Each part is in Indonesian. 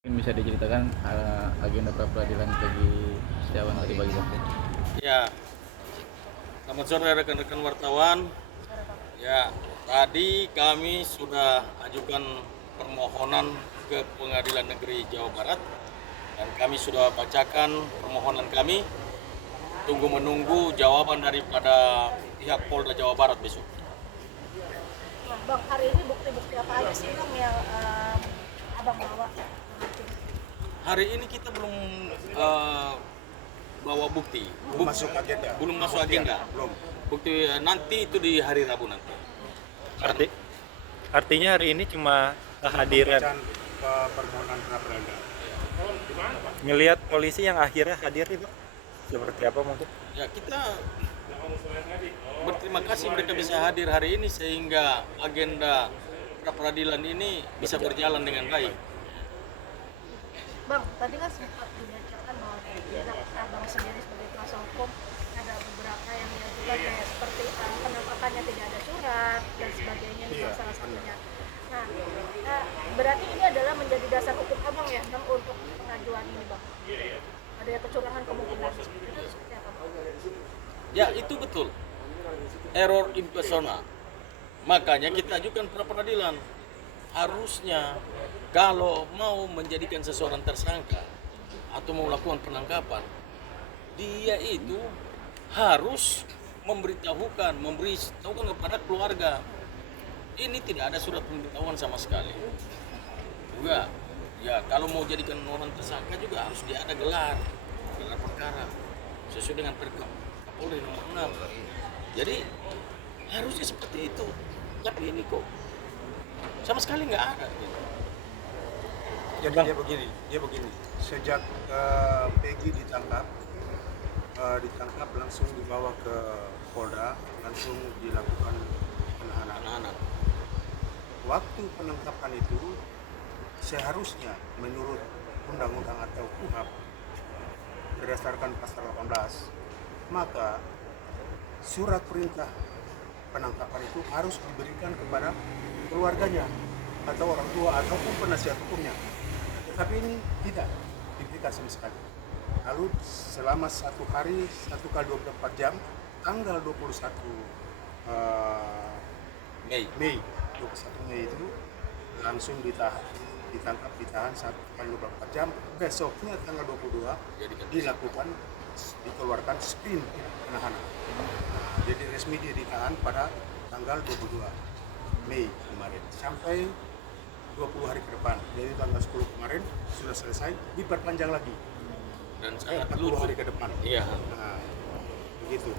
Mungkin bisa diceritakan agenda pra peradilan Peggy Setiawan tadi pagi waktu. Ya, selamat sore rekan-rekan wartawan. Ya, tadi kami sudah ajukan permohonan ke Pengadilan Negeri Jawa Barat dan kami sudah bacakan permohonan kami. Tunggu menunggu jawaban daripada pihak Polda Jawa Barat besok. Nah, Bang, hari ini bukti-bukti apa aja sih Bang yang Abang bawa? Hari ini kita belum bawa bukti. Belum masuk agenda. Belum masuk agenda. Belum. Bukti nanti itu di hari Rabu nanti. Artinya hari ini cuma kehadiran. Bacaan permohonan pra peradilan. Ngelihat polisi yang akhirnya hadir itu seperti apa mungkin? Ya, kita berterima kasih mereka bisa hadir hari ini sehingga agenda pra peradilan ini bisa berjalan dengan baik. Bang, tadi kan sempat dibacakan bahwa Abang sendiri sebagai kuasa hukum ada beberapa yang diajukan kayak seperti penangkapannya tidak ada surat dan sebagainya itu Iya, salah satunya. Nah, berarti ini adalah menjadi dasar hukum Abang ya Bang untuk pengajuan ini Bang. Ada kecurangan kemungkinan itu seperti apa Bang? Ya, itu betul. Error in persona. Makanya kita ajukan pra peradilan. Harusnya kalau mau menjadikan seseorang tersangka atau mau melakukan penangkapan, dia itu harus memberitahukan kepada keluarga. Ini tidak ada surat pemberitahuan sama sekali. Juga, ya kalau mau jadikan orang tersangka juga harus dia ada gelar perkara sesuai dengan Perkap Kapolri nomor 6. Jadi harusnya seperti itu. Tapi ini kok sama sekali nggak ada. Jadi dia begini. Sejak Peggy ditangkap langsung dibawa ke Polda, langsung dilakukan penahanan. Anak-anak. Waktu penangkapan itu seharusnya menurut undang-undang atau KUHP berdasarkan pasal 18, maka surat perintah penangkapan itu harus diberikan kepada keluarganya atau orang tua ataupun penasihat hukumnya. Tetapi ini tidak diberikan sama sekali. Lalu selama 1 hari, 1 kali 24 jam, tanggal 21 Mei. Mei itu langsung ditangkap, ditahan 1 kali 24 jam. Besoknya tanggal 22 dikeluarkan sprint penahanan. Jadi resmi dia ditahan pada tanggal 22 Mei kemarin sampai 20 hari ke depan. Jadi tanggal 10 kemarin sudah selesai, diperpanjang lagi Dan sangat 40 hari ke depan. Iya. Nah, begitu.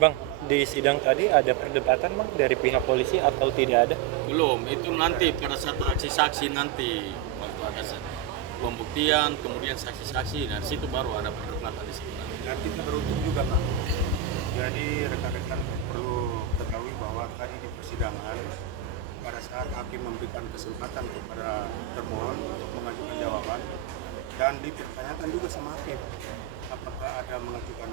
Bang, di sidang tadi ada perdebatan Bang dari pihak polisi atau tidak ada? Belum, itu nanti pada saat saksi-saksi nanti waktu ada pembuktian, kemudian saksi-saksi, dan situ baru ada perdebatan di situ. Dan kita beruntung juga Pak. Jadi rekan-rekan perlu ketahui bahwa tadi di persidangan pada saat hakim memberikan kesempatan kepada termohon untuk mengajukan jawaban dan dipertanyakan juga sama hakim apakah ada mengajukan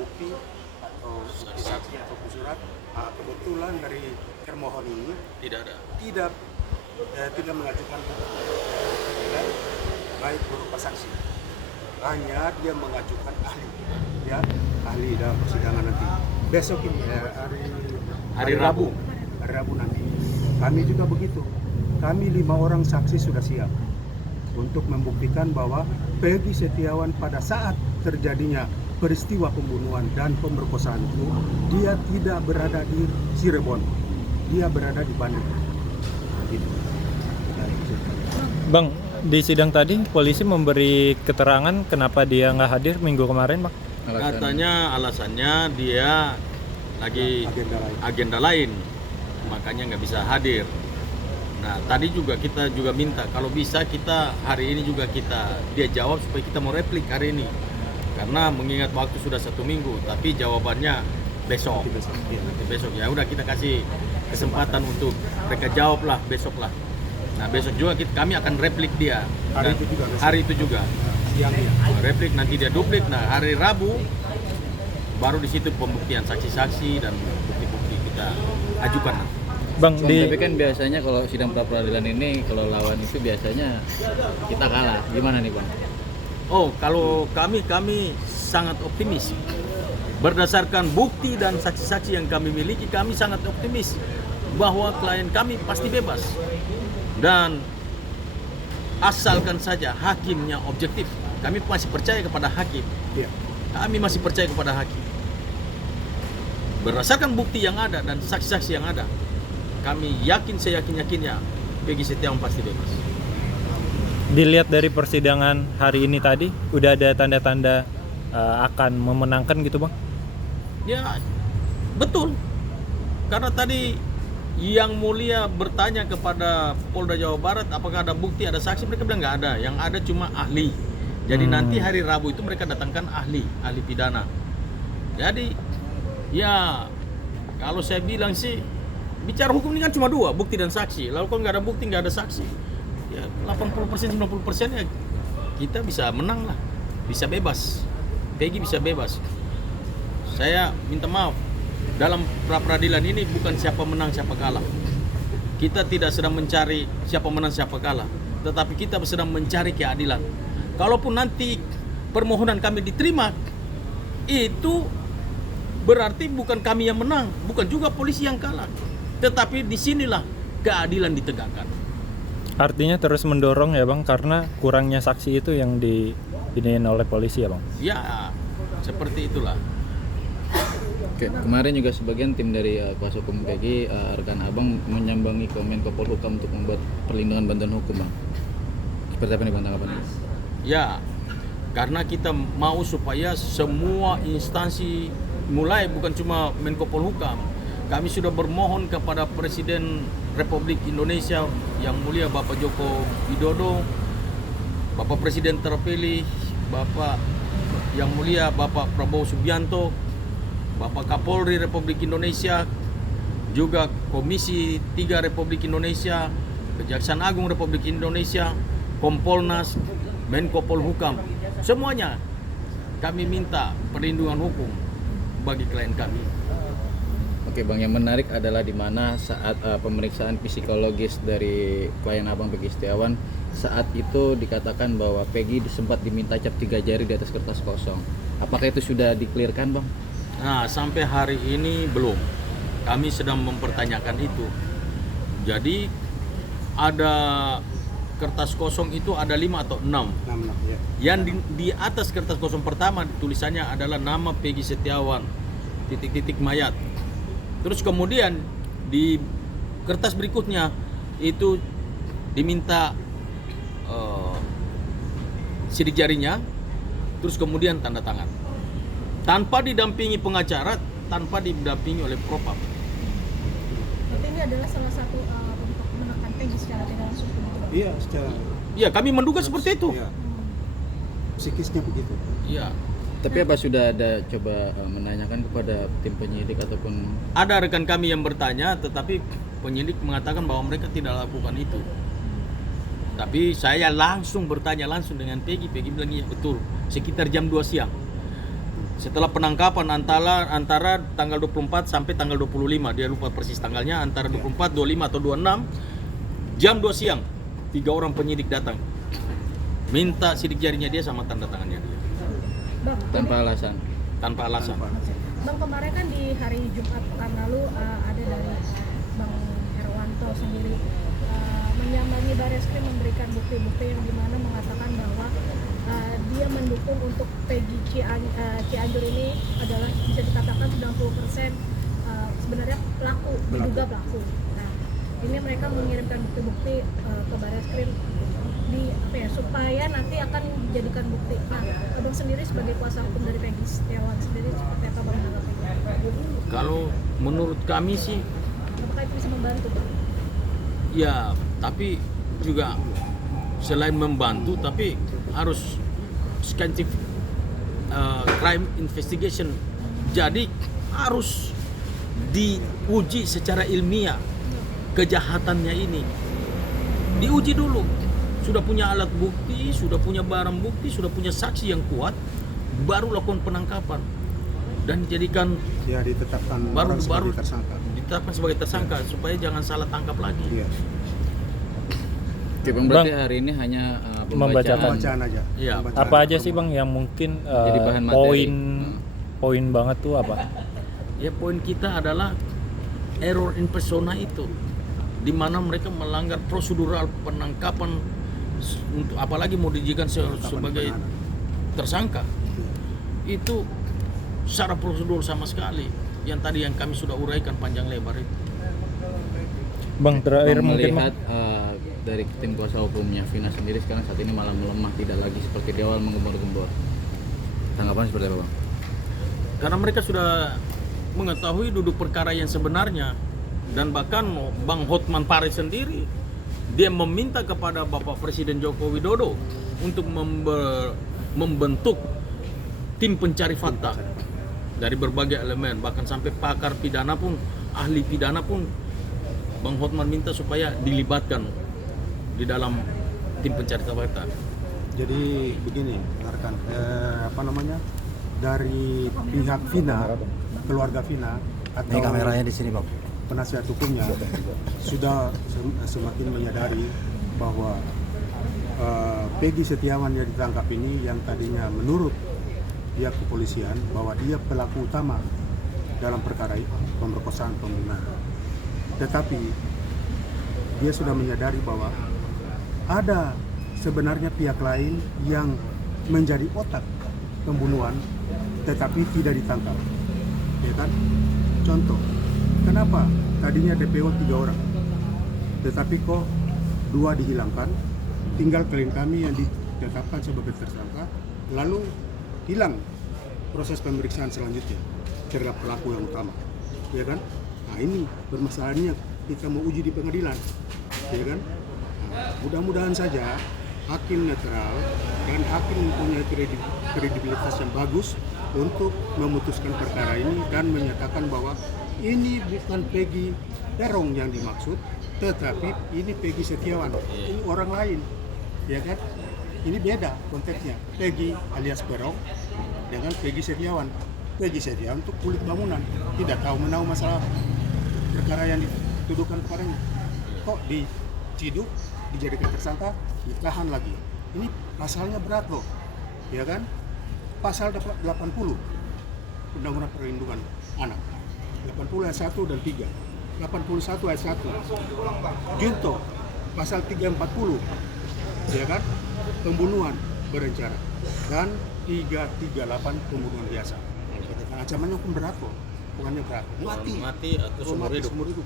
bukti atau saksi atau surat. Nah, kebetulan dari termohon ini Tidak ada. tidak mengajukan bukti, ya, baik berupa saksi, hanya dia mengajukan ahli dalam persidangan nanti besok ini Hari Rabu. hari Rabu nanti. Kami juga begitu, kami 5 orang saksi sudah siap untuk membuktikan bahwa Peggy Setiawan pada saat terjadinya peristiwa pembunuhan dan pemerkosaan itu dia tidak berada di Cirebon, dia berada di Bandung. Begitu. Bang, di sidang tadi polisi memberi keterangan kenapa dia nggak hadir minggu kemarin Bang? Katanya alasannya dia lagi agenda lain, makanya nggak bisa hadir. Nah, tadi juga kita juga minta kalau bisa kita hari ini juga dia jawab supaya kita mau replik hari ini. Karena mengingat waktu sudah 1 minggu, tapi jawabannya besok. Nanti besok ya udah kita kasih kesempatan untuk mereka jawab lah besok lah. Nah, besok juga kami akan replik dia. Hari Dan itu juga, besok. hari itu juga. Siangnya. Replik nanti dia duplik. Nah, hari Rabu baru di situ pembuktian saksi-saksi dan bukti-bukti kita ajukan. Bang, Tapi kan biasanya kalau sidang pra peradilan ini kalau lawan itu biasanya kita kalah. Gimana nih Bang? Oh, kalau kami sangat optimis. Berdasarkan bukti dan saksi-saksi yang kami miliki, kami sangat optimis bahwa klien kami pasti bebas. Dan asalkan saja hakimnya objektif. Kami masih percaya kepada hakim. Iya. Kami masih percaya kepada hakim. Berdasarkan bukti yang ada dan saksi-saksi yang ada, kami yakin, saya yakin-yakinnya Peggy Setiawan pasti bebas. dilihat dari persidangan hari ini tadi, udah ada tanda-tanda akan memenangkan gitu Bang? Ya, betul. Karena tadi yang mulia bertanya kepada Polda Jawa Barat apakah ada bukti, ada saksi, mereka bilang nggak ada. Yang ada cuma ahli. Jadi nanti hari Rabu itu mereka datangkan ahli pidana. Jadi ya kalau saya bilang sih, bicara hukum ini kan cuma dua, bukti dan saksi. Lalu kalau nggak ada bukti, nggak ada saksi, ya 80% 90% ya kita bisa menang lah, bisa bebas. Peggy bisa bebas. Saya minta maaf, dalam pra peradilan ini bukan siapa menang siapa kalah. Kita tidak sedang mencari siapa menang siapa kalah, tetapi kita sedang mencari keadilan. Kalaupun nanti permohonan kami diterima, itu berarti bukan kami yang menang, bukan juga polisi yang kalah, tetapi disinilah keadilan ditegakkan. Artinya terus mendorong ya Bang, karena kurangnya saksi itu yang diiniin oleh polisi ya Bang? Ya, seperti itulah. Oke, kemarin juga sebagian tim dari kuasa hukum Peggy, rekan Abang menyambangi Menko Polhukam untuk membuat perlindungan bantuan hukum Bang. Seperti apa nih Bang tanggapannya? Ya, karena kita mau supaya semua instansi, mulai bukan cuma Menko Polhukam, kami sudah bermohon kepada Presiden Republik Indonesia yang mulia Bapak Joko Widodo, Bapak Presiden terpilih Bapak yang mulia Bapak Prabowo Subianto, Bapak Kapolri Republik Indonesia, juga Komisi 3 Republik Indonesia, Kejaksaan Agung Republik Indonesia, Kompolnas, Menko Polhukam, semuanya kami minta perlindungan hukum bagi klien kami. Oke Bang, yang menarik adalah di mana saat pemeriksaan psikologis dari klien Abang Peggy Setiawan, saat itu dikatakan bahwa Peggy sempat diminta cap 3 jari di atas kertas kosong. Apakah itu sudah diklirkan Bang? Nah, sampai hari ini belum. Kami sedang mempertanyakan itu. Jadi ada kertas kosong itu ada 5 atau 6. Ya. Yang di atas kertas kosong pertama tulisannya adalah nama Peggy Setiawan, titik-titik mayat. Terus kemudian di kertas berikutnya itu diminta sidik jarinya, terus kemudian tanda tangan. Tanpa didampingi pengacara, tanpa didampingi oleh propam. Berarti ini adalah salah satu untuk menekan Peggy secara tidak langsung. Iya, secara Ya, kami menduga seperti itu. Iya. Psikisnya begitu. Iya. Tapi apa sudah ada coba menanyakan kepada tim penyidik ataupun Ada rekan kami yang bertanya, tetapi penyidik mengatakan bahwa mereka tidak lakukan itu. Tapi saya langsung bertanya langsung dengan Peggy. Peggy bilang iya betul. Sekitar jam 2 siang. Setelah penangkapan antara tanggal 24 sampai tanggal 25, dia lupa persis tanggalnya, antara 24, 25 atau 26, jam 2 siang, 3 orang penyidik datang. Minta sidik jarinya dia sama tanda tangannya dia. Bang, tanpa alasan? Tanpa alasan. Bang, kemarin kan di hari Jumat pekan lalu ada dari Bang Herwanto sendiri menyambangi Barreskrim memberikan bukti-bukti yang dimana mengatakan bahwa dia mendukung untuk Peggy Cianjur ini adalah bisa dikatakan 90% sebenarnya pelaku, diduga pelaku. Nah, ini mereka mengirimkan bukti-bukti ke Barreskrim supaya nanti akan dijadikan bukti. Nah, Abang sendiri sebagai kuasa hukum dari Peggy Setiawan sendiri seperti apa Bang menanggapinya? Kalau menurut kami sih, Apakah itu bisa membantu Bang? ya, tapi juga selain membantu, tapi harus scientific crime investigation. Jadi harus diuji secara ilmiah kejahatannya ini. Diuji dulu. Sudah punya alat bukti, sudah punya barang bukti, sudah punya saksi yang kuat, baru lakukan penangkapan. dan dijadikan Ya ditetapkan baru orang sebagai tersangka. ditetapkan sebagai tersangka supaya jangan salah tangkap lagi. Iya. Oke bang, berarti hari ini hanya Membacakan. Pembacaan aja. Iya. Pembacaan Apa aja sih bang yang mungkin Jadi bahan materi. poin banget tuh apa? Ya poin kita adalah error in persona itu, di mana mereka melanggar prosedural penangkapan untuk apalagi mau dijadikan sebagai tersangka. Itu secara prosedur sama sekali yang tadi yang kami sudah uraikan panjang lebar itu. Bang terakhir Bang mungkin melihat dari tim kuasa hukumnya Vina sendiri sekarang saat ini malah melemah, tidak lagi seperti di awal menggembor-gembor. Tanggapan seperti apa bang? Karena mereka sudah mengetahui duduk perkara yang sebenarnya, dan bahkan Bang Hotman Paris sendiri dia meminta kepada Bapak Presiden Joko Widodo untuk membentuk tim pencari fakta dari berbagai elemen, bahkan sampai pakar pidana pun, ahli pidana pun Bang Hotman minta supaya dilibatkan di dalam tim pencari fakta. Jadi begini, rekan, dari pihak Vina, keluarga Vina atau Ini kameranya di sini bang. penasihat hukumnya sudah semakin menyadari bahwa Peggy Setiawan yang ditangkap ini yang tadinya menurut pihak kepolisian bahwa dia pelaku utama dalam perkara pemerkosaan pembunuhan. Tetapi dia sudah menyadari bahwa ada sebenarnya pihak lain yang menjadi otak pembunuhan tetapi tidak ditangkap. Ya kan? Contoh, kenapa tadinya DPO 3 orang tetapi kok 2 dihilangkan, tinggal klien kami yang ditetapkan sebagai tersangka, lalu hilang proses pemeriksaan selanjutnya terhadap pelaku yang utama, ya kan? Nah ini bermasalahnya kita mau uji di pengadilan, ya kan? Nah, mudah-mudahan saja hakim netral dan hakim mempunyai kredibilitas yang bagus untuk memutuskan perkara ini dan menyatakan bahwa ini bukan Peggy Peron yang dimaksud, tetapi ini Peggy Setiawan, ini orang lain, ya kan? Ini beda konteksnya, Peggy alias Peron dengan Peggy Setiawan. Peggy Setiawan untuk kulit bangunan, tidak tahu menahu masalah perkara yang dituduhkan kepadanya. Kok diciduk, dijadikan tersangka, ditahan lagi. Ini pasalnya berat loh, ya kan? Pasal 80 Undang-Undang Perlindungan Anak, 80 ayat 1 dan 3, 81 ayat 1, Junto pasal 340, ya kan? Pembunuhan berencana, dan 338 pembunuhan biasa. Ancamannya hukum berat kok, bukannya berat, Mati atau seumur hidup. seumur hidup.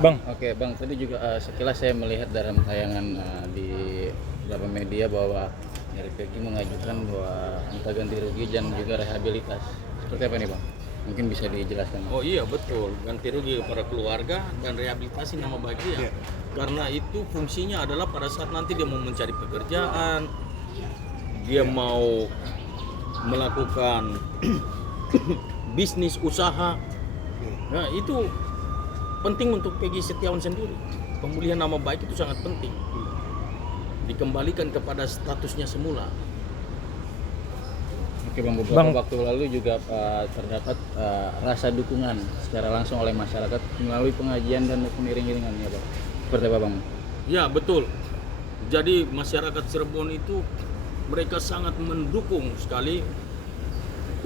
Bang, Oke bang, tadi juga sekilas saya melihat dalam tayangan di beberapa media bahwa dari Peggy mengajukan bahwa minta ganti rugi dan juga rehabilitas. Seperti apa nih bang? Mungkin bisa dijelaskan. Oh iya betul, ganti rugi kepada keluarga dan rehabilitasi nama baik dia. Iya. Karena itu fungsinya adalah pada saat nanti dia mau mencari pekerjaan, dia mau melakukan bisnis usaha. Nah itu penting untuk Peggy Setiawan sendiri. Pemulihan nama baik itu sangat penting. Dikembalikan kepada statusnya semula. Oke bang, beberapa waktu lalu juga terdapat rasa dukungan secara langsung oleh masyarakat melalui pengajian dan pengiring-iringan ya bang. Seperti apa bang? Ya betul. Jadi masyarakat Cirebon itu mereka sangat mendukung sekali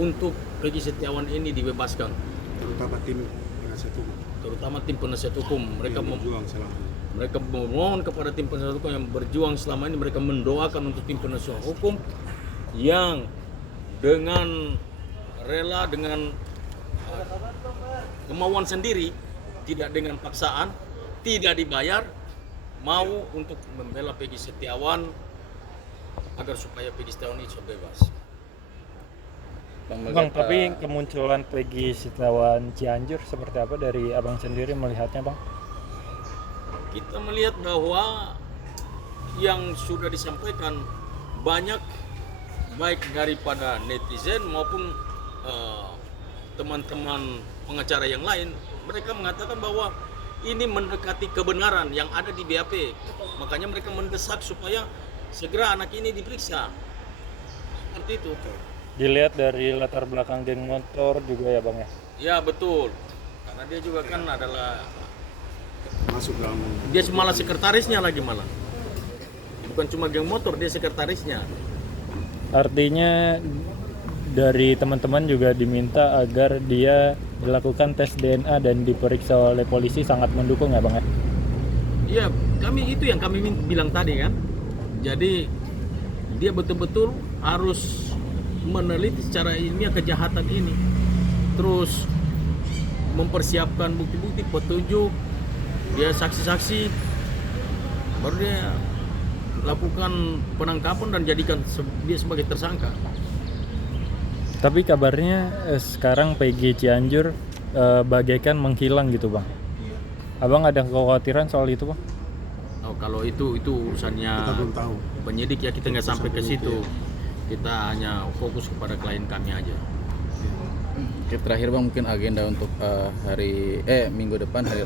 untuk Peggy Setiawan ini dibebaskan. Terutama tim penasihat hukum. Terutama tim penasihat hukum. Mereka yang berjuang selama ini. mereka memohon kepada tim penasihat hukum yang berjuang selama ini, mereka mendoakan untuk tim penasihat hukum yang dengan rela, dengan kemauan sendiri, tidak dengan paksaan, tidak dibayar, mau untuk membela Peggy Setiawan agar supaya Peggy Setiawan itu bebas. Bang, tapi kemunculan Peggy Setiawan Cianjur seperti apa dari abang sendiri melihatnya bang? Kita melihat bahwa yang sudah disampaikan banyak baik daripada netizen maupun teman-teman pengacara yang lain, mereka mengatakan bahwa ini mendekati kebenaran yang ada di BAP. Makanya mereka mendesak supaya segera anak ini diperiksa. Seperti itu. Dilihat dari latar belakang geng motor juga ya bang ya. Ya betul, karena dia juga kan adalah masuk dalam dia malah sekretarisnya lagi malah. Bukan cuma geng motor, dia sekretarisnya. Artinya dari teman-teman juga diminta agar dia dilakukan tes DNA dan diperiksa oleh polisi, sangat mendukung ya bang ya. Iya, itu yang kami bilang tadi kan. Jadi dia betul-betul harus meneliti secara ilmiah kejahatan ini, terus mempersiapkan bukti-bukti, petunjuk, dia saksi-saksi, baru dia lakukan penangkapan dan jadikan dia sebagai tersangka. Tapi kabarnya sekarang PG Cianjur bagaikan menghilang gitu bang. Abang ada kekhawatiran soal itu bang? Oh, kalau itu urusannya kita belum tahu. penyidik ya, kita nggak sampai ke situ. Kita hanya fokus kepada klien kami aja. Oke, terakhir bang, mungkin agenda untuk minggu depan hari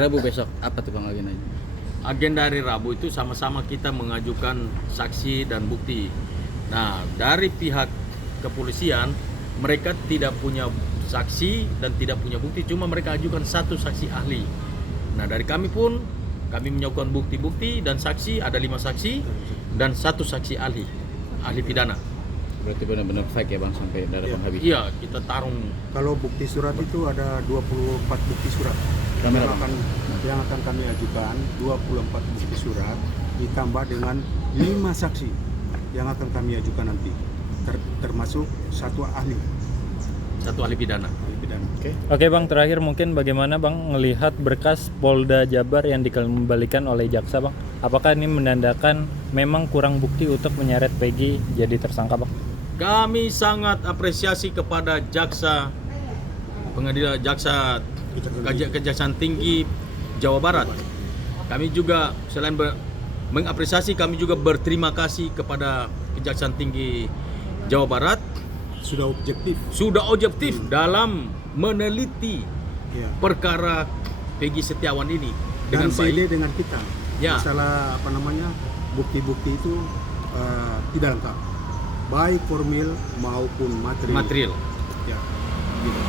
Rabu besok apa tuh bang agendanya? Agenda hari Rabu itu sama-sama kita mengajukan saksi dan bukti. Nah, dari pihak kepolisian mereka tidak punya saksi dan tidak punya bukti, cuma mereka ajukan satu saksi ahli. Nah, dari kami pun kami menyiapkan bukti-bukti dan saksi, ada 5 saksi dan satu saksi ahli pidana. Berarti benar-benar fake ya bang sampai darah bang habis. Iya, kita tarung. Kalau bukti surat itu ada 24 bukti surat Kamera, yang akan kami ajukan, 24 bukti surat ditambah dengan 5 saksi yang akan kami ajukan nanti, termasuk satu ahli pidana. pidana. Oke bang, terakhir mungkin bagaimana bang melihat berkas Polda Jabar yang dikembalikan oleh jaksa bang? Apakah ini menandakan memang kurang bukti untuk menyeret Peggy jadi tersangka bang? Kami sangat apresiasi kepada Kejaksaan Tinggi Jawa Barat. Kami juga selain mengapresiasi, kami juga berterima kasih kepada Kejaksaan Tinggi Jawa Barat sudah objektif dalam meneliti perkara Peggy Setiawan ini Dan dengan baik. dengan kita Ya. masalah bukti-bukti itu tidak lengkap, baik formil maupun material. Material. Ya, gitu.